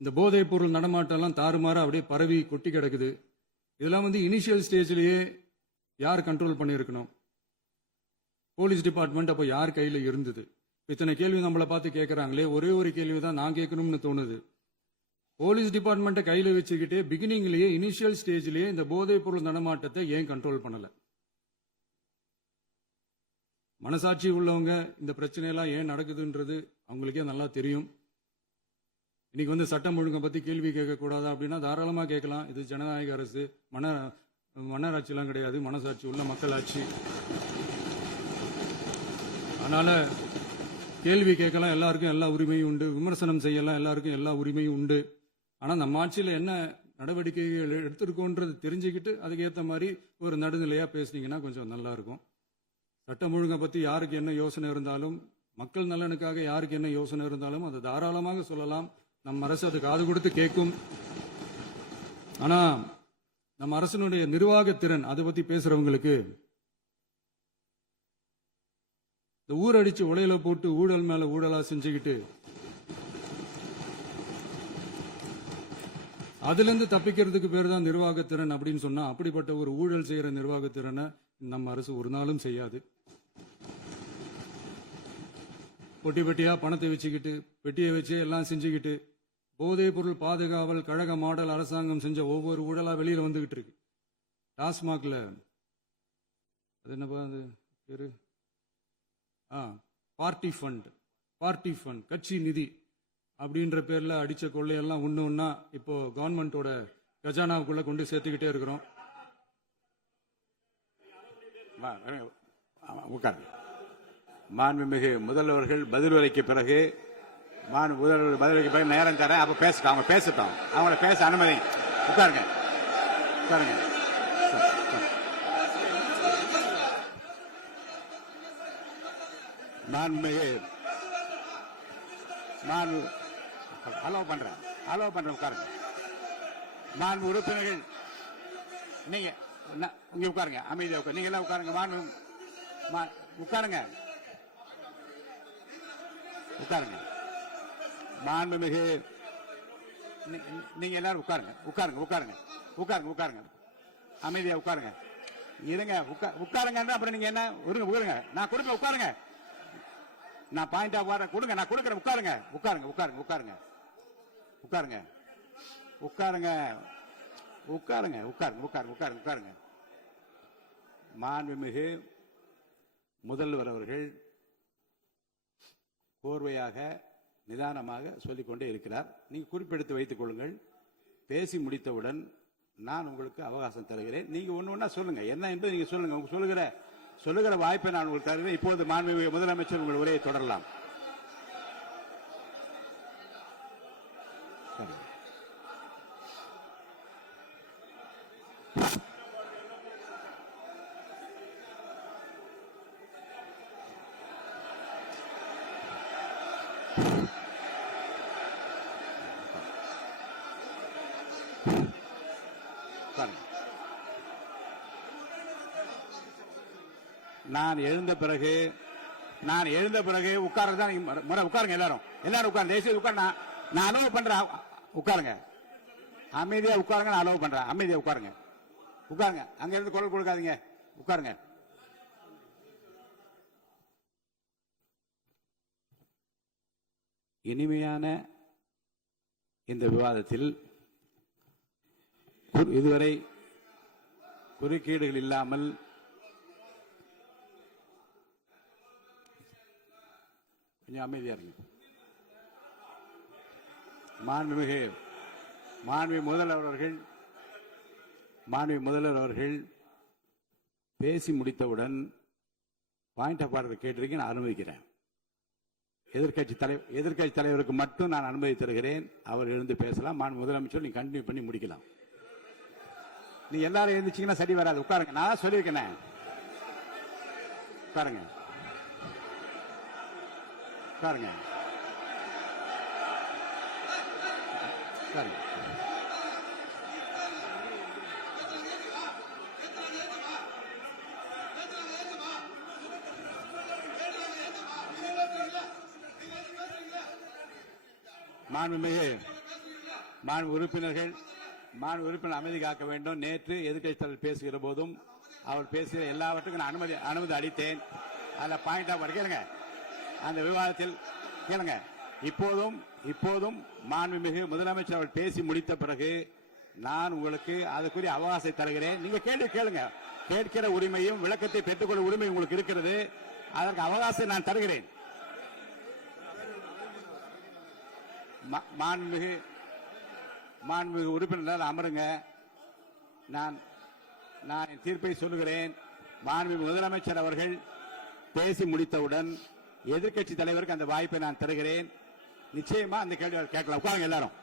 இந்த போதைப் பொருள் நடமாட்டம் எல்லாம் தாறுமாறா அப்படியே பரவி கொட்டி கிடக்குது. இதெல்லாம் இனிஷியல் ஸ்டேஜ்லயே யார் கண்ட்ரோல் பண்ணியிருக்கணும்? போலீஸ் டிபார்ட்மெண்ட் அப்ப யார் கையில இருந்தது? இத்தனை கேள்வி நம்மளை பார்த்து கேட்கறாங்களே, ஒரே ஒரு கேள்வி தான் நான் கேட்கணும்னு தோணுது. போலீஸ் டிபார்ட்மெண்ட்டை கையில வச்சுக்கிட்டே பிகினிங்லயே இனிஷியல் ஸ்டேஜ்லயே இந்த போதைப் பொருள் நடமாட்டத்தை ஏன் கண்ட்ரோல் பண்ணல? மனசாட்சி உள்ளவங்க இந்த பிரச்சனையெல்லாம் ஏன் நடக்குதுன்றது அவங்களுக்கே நல்லா தெரியும். இன்னைக்கு சட்டம் ஒழுங்கை பத்தி கேள்வி கேட்கக்கூடாதா அப்படின்னா தாராளமா கேட்கலாம். இது ஜனநாயக அரசு, மன்னராட்சியெல்லாம் கிடையாது, மனசாட்சி உள்ள மக்களாட்சி. அதனால கேள்வி கேட்கலாம், எல்லாருக்கும் எல்லா உரிமையும் உண்டு. விமர்சனம் செய்யலாம், எல்லாருக்கும் எல்லா உரிமையும் உண்டு. ஆனா நம்ம ஆட்சியில் என்ன நடவடிக்கைகள் எடுத்திருக்கோன்றது தெரிஞ்சுக்கிட்டு அதுக்கேற்ற மாதிரி ஒரு நடுநிலையா பேசுனீங்கன்னா கொஞ்சம் நல்லா இருக்கும். சட்டம் ஒழுங்கை பத்தி யாருக்கு என்ன யோசனை இருந்தாலும், மக்கள் நலனுக்காக யாருக்கு என்ன யோசனை இருந்தாலும் அதை தாராளமாக சொல்லலாம். நம்ம அரசு அது காது கொடுத்து கேட்கும். ஆனா நம்ம அரசினுடைய நிர்வாகத்திறன் அதை பத்தி பேசுறவங்களுக்கு இந்த ஊரடிச்சு உலையில போட்டு ஊழல் மேல ஊழலா செஞ்சுக்கிட்டு அதுல இருந்து தப்பிக்கிறதுக்கு பேர் தான் நிர்வாகத்திறன் அப்படின்னு சொன்னா, அப்படிப்பட்ட ஒரு ஊழல் செய்யற நிர்வாகத்திறனை நம்ம அரசு ஒரு நாளும் செய்யாது. பொட்டி பெட்டியா பணத்தை வச்சுக்கிட்டு, பெட்டியை வச்சு எல்லாம் செஞ்சுக்கிட்டு, போதைப் பொருள் பாதுகாவல் கழக மாடல் அரசாங்கம் செஞ்ச ஒவ்வொரு ஊழலா வெளியில வந்துகிட்டு இருக்கு. டாஸ்மாக்ல அது என்னப்பா அது பேரு, பார்ட்டி ஃபண்ட் கட்சி நிதி அப்படின்ற பேர்ல அடிச்ச கொள்ளையெல்லாம் ஒண்ணு இப்போ கவர்மெண்டோட கஜானாவுக்குள்ள கொண்டு சேர்த்துக்கிட்டே இருக்கிறோம். மாண்புமிகு முதல்வர்கள் பதிலுரைக்கு பிறகு பதிலுரைக்கு பிறகு நேரம் தரேன். அப்ப பேசட்டும், அவங்க பேசட்டும், அவங்கள பேச அனுமதி. உட்காருங்க உட்காருங்க. மாண்புமிகு அலோவ் பண்றேன் உட்காருங்க. மாண்பு உறுப்பினர்கள் நீங்க இங்க உட்காருங்க, அமைதியா உட்காரு. நீங்க எல்லாம் உட்காருங்க. மாண்புமிகு நீங்க எல்லாரும் உட்காருங்க. அமைதியா உட்காருங்க. இருங்க, உட்காருங்க. அப்புறம் நீங்க என்ன உட்காருங்க. நான் கொடுப்பேன், உட்காருங்க. நான் பாயிண்ட் ஆஃப் ஆர்டர் கொடுங்க, நான் கொடுக்கிறேன். உட்காருங்க. மாண்புமிகு முதல்வர் அவர்கள் கோர்வையாக நிதானமாக சொல்லிக்கொண்டே இருக்கிறார். நீங்க குறிப்பெடுத்து வைத்துக் கொள்ளுங்கள். பேசி முடித்தவுடன் நான் உங்களுக்கு அவகாசம் தருகிறேன். நீங்க ஒண்ணு சொல்லுங்க, என்ன என்று நீங்க சொல்லுங்க. உங்க சொல்லுகிற வாய்ப்பை நான் உங்களுக்கு தருகிறேன். இப்பொழுது மாண்புமிகு முதலமைச்சர் உங்கள் உரையை தொடரலாம். நான் எழுந்த பிறகு உட்கார்றதுதான் முறை. உட்காருங்க, எல்லாரும் உட்காருங்க. தேசிய உட்கார். நான் அலோவ் பண்றேன். உட்காருங்க, அமைதியா உட்காருங்க. நான் அலோவ் பண்றேன். அமைதியா உட்காருங்க. அங்க இருந்து குரல் கொடுக்காதீங்க. உட்காருங்க. இனிமையான இந்த விவாதத்தில் இதுவரை குறுக்கீடுகள் இல்லாமல் கொஞ்சம் அமைதியா இருங்க. மாண்புமிகு முதல்வர் அவர்கள் பேசி முடித்தவுடன் பாயிண்ட் ஆஃப் ஆர்டர் கேட்டிருக்கேன், நான் அனுமதிக்கிறேன். எதிர்கட்சி தலைவருக்கு மட்டும் நான் அனுமதி தருகிறேன். அவர் எழுந்து பேசலாம். மாண்பு முதலமைச்சர் நீங்க கண்டினியூ பண்ணி முடிக்கலாம். நீ எல்லாரும் எழுந்துச்சீங்கன்னா சரி வராது. உட்காருங்க. நான் சொல்லியிருக்கேன். உட்காருங்க. மாண்புமிகு மாண்பு உறுப்பினர்கள் அமைதி காக்க வேண்டும். நேற்று எதிர்க்கட்சி தலைவர் பேசுகிற போதும் அவர் பேசுகிற எல்லாவற்றுக்கும் நான் அனுமதி அளித்தேன். அதில் பாயிண்ட் ஆஃப் கேளுங்க, அந்த விவாதத்தில் கேளுங்க. இப்போதும் மாண்புமிகு முதலமைச்சர் அவர் பேசி முடித்த பிறகு நான் உங்களுக்கு அதுக்குரிய அவகாசத்தை தருகிறேன். நீங்க கேள்வி கேளுங்க. கேட்கிற உரிமையும் விளக்கத்தை பெற்றுக்கொள்ள உரிமை உங்களுக்கு இருக்கிறது. அதற்கு அவகாசத்தை நான் தருகிறேன். மாண்புமிகு உறுப்பினர் அமருங்க. நான் என் தீர்ப்பை சொல்லுகிறேன். மாண்புமிகு முதலமைச்சர் அவர்கள் பேசி முடித்தவுடன் எதிர்க்கட்சி தலைவருக்கு அந்த வாய்ப்பை நான் தருகிறேன். நிச்சயமா அந்த கேள்வி கேட்கலாம். உட்காருங்க எல்லாரும்.